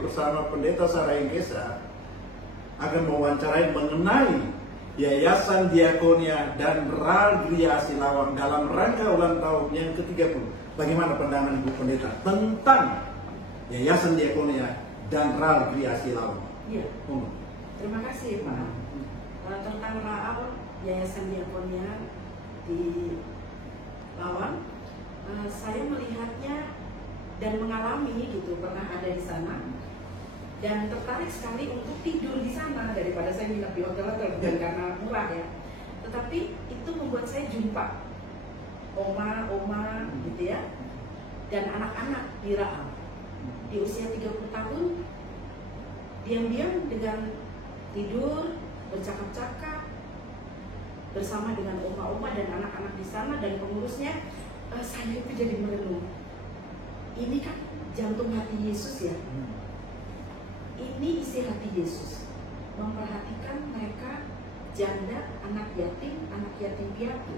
bersama Pendeta Sarayengkesa akan mewawancarai mengenai Yayasan Diakonia dan Ralgria Silawang dalam rangka ulang tahun yang ke-30. Bagaimana pandangan Ibu Pendeta tentang Yayasan Diakonia dan Ralgria Silawang? Iya. Terima kasih Pak. Tentang RAL Yayasan Diakonia di Lawang, saya melihatnya dan mengalami gitu, pernah ada di sana dan tertarik sekali untuk tidur di sana daripada saya nginep di hotel-hotel, bukan karena murah ya, tetapi itu membuat saya jumpa oma gitu ya, dan anak-anak di RAL di usia 30 tahun diam-diam dengan tidur bercakap-cakap bersama dengan oma-oma dan anak-anak di sana dan pengurusnya. Saya itu jadi merenung, ini kan jantung hati Yesus ya. Ini isi hati Yesus, memperhatikan mereka janda, anak yatim piatu.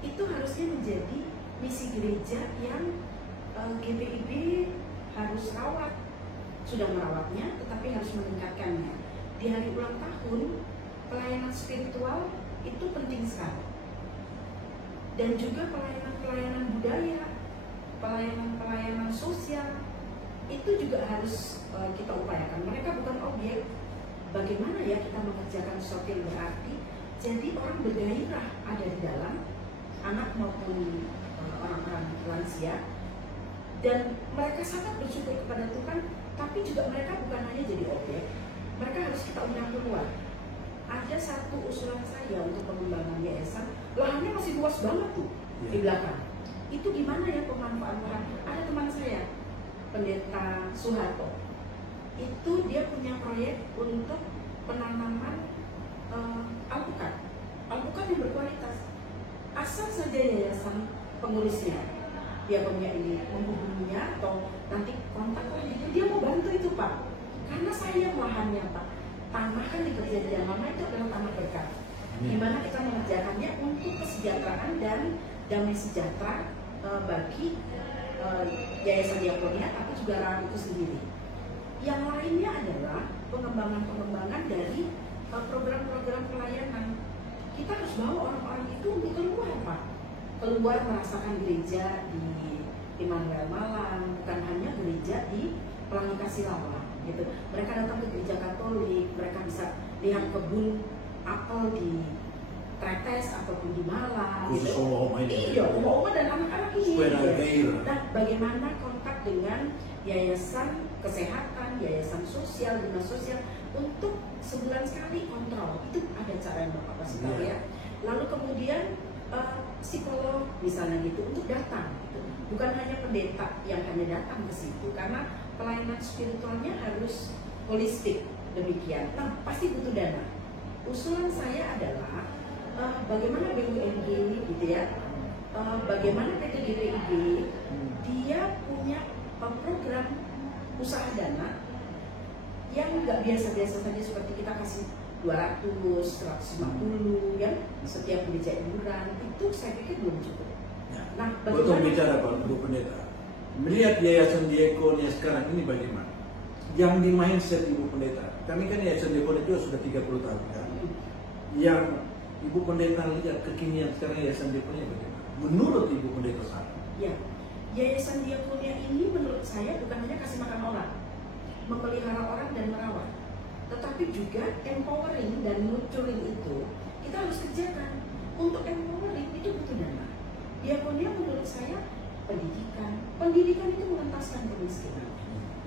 Itu harusnya menjadi misi gereja yang GPIB harus rawat. Sudah merawatnya, tetapi harus meningkatkannya. Di hari ulang tahun, pelayanan spiritual itu penting sekali. Dan juga pelayanan budaya, pelayanan sosial, itu juga harus kita upayakan. Mereka bukan objek. Bagaimana ya kita mengerjakan sesuatu yang berarti, jadi orang bergairah ada di dalam, anak maupun orang-orang lansia, dan mereka sangat bersyukur kepada Tuhan. Tapi juga mereka bukan hanya jadi objek, mereka harus kita undang keluar. Ada satu usulan saya untuk pengembangan yayasan, lahannya masih luas banget tuh di belakang. Itu gimana ya pemanfaatan lahan? Ada teman saya, Pendeta Soeharto, itu dia punya proyek untuk penanaman alpukat yang berkualitas. Asal saja yayasan pengurusnya, diakonnya ini menghubunginya atau nanti kontak lagi, dia mau bantu itu Pak. Karena sayang lahannya Pak. Tanah kan di perjanjian lama itu adalah tanah berkat, dimana kita mengerjakannya untuk kesejahteraan dan damai sejahtera bagi Yayasan Diakonia, tapi juga RAL itu sendiri. Yang lainnya adalah pengembangan dari program-program pelayanan. Kita harus bawa orang-orang itu untuk keluar Pak, keluar merasakan gereja di Immanuel Malang, bukan hanya gereja di Pelangi Kasilawa. Gitu. Mereka datang ke gereja Katolik, mereka bisa lihat kebun apel di Tretes ataupun di Malang. Khusus gitu. Iya, oma-oma dan anak-anak ini. Gitu. Nah, bagaimana kontak dengan yayasan kesehatan, yayasan sosial, dinas sosial untuk sebulan sekali kontrol. Itu ada cara yang Bapak kasih tahu ya. Lalu kemudian psikolog misalnya gitu untuk datang. Gitu. Bukan hanya pendeta yang hanya datang ke situ, karena pelayanan spiritualnya harus holistik demikian. Nah, pasti butuh dana. Usulan saya adalah bagaimana BUMG gitu ya, bagaimana PT GPIB dia punya program usaha dana yang nggak biasa-biasa saja seperti kita kasih 200, 150 ya setiap gereja iburan, itu saya pikir belum cukup. Nah, bagaimana? Untuk bicara Pak Bu Pendeta, melihat Yayasan Diakonia sekarang ini bagaimana? Yang di mindset Ibu Pendeta, kami kan Yayasan Diakonia juga sudah 30 tahun kan? Yang Ibu Pendeta lihat kekinian sekarang Yayasan Diakonia bagaimana? Menurut Ibu Pendeta sana? Ya, Yayasan Diakonia ini menurut saya bukan hanya kasih makan orang, memelihara orang dan merawat, tetapi juga empowering dan nurturing itu kita harus kerjakan. Untuk empowering itu butuh dana. Diakonia menurut saya pendidikan itu mengentaskan kemiskinan.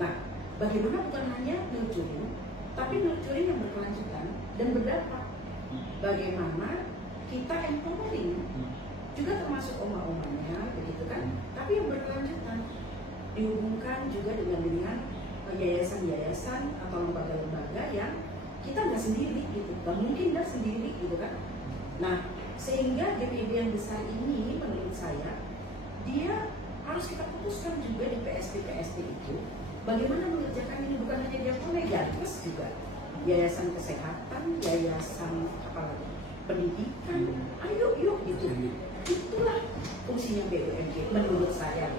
Nah, bagaimana bukan hanya nurturing, tapi nurturing yang berkelanjutan dan berdampak. Bagaimana kita empowering juga termasuk oma-omanya, begitu kan? Tapi yang berkelanjutan dihubungkan juga dengan yayasan-yayasan atau lembaga-lembaga yang kita nggak sendiri gitu, nggak mungkin nggak sendiri gitu kan? Nah, sehingga GPIB yang besar ini menurut saya dia harus kita putuskan juga di PSP itu bagaimana mengerjakan ini, bukan hanya Diakonia, Diankes juga, yayasan kesehatan, yayasan apalagi pendidikan, ayo yuk gitu. Itulah fungsinya BUMG menurut saya.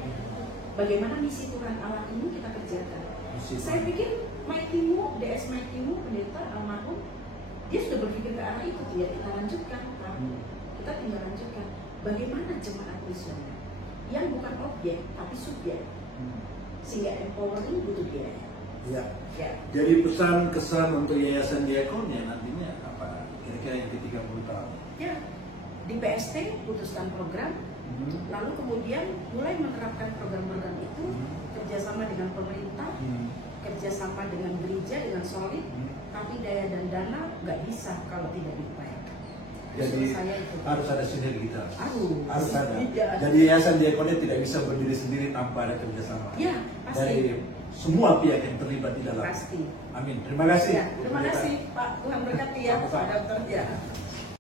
Bagaimana misi Tuhan Allah ini kita kerjakan. Saya pikir Maitimu, DS Maitimu, pendeta almarhum, dia sudah berpikir ke arah itu, ya kita lanjutkan, Pak. Kita tinggal lanjutkan. Bagaimana jemaat misioner yang bukan objek tapi subjek, sehingga empowering butuh biaya. Ya. Ya. Jadi pesan kesan untuk Yayasan Diakonia nantinya apa? Kira-kira yang ke-30 tahun. Ya, di PST putuskan program, lalu kemudian mulai menerapkan program-program itu, kerjasama dengan pemerintah, kerjasama dengan gereja dengan solid, tapi daya dan dana nggak bisa kalau tidak diupayakan. Jadi Saya itu. harus ada sinergitas. Harus ada. Iya. Jadi Yayasan Diakonia tidak bisa berdiri sendiri tanpa ada kerjasama. Ya, pasti. Dari semua pihak yang terlibat di dalam. Pasti. Amin. Terima kasih. Ya, terima kasih Pak. Tuhan berkati ya. Sama-sama. Pada kerja.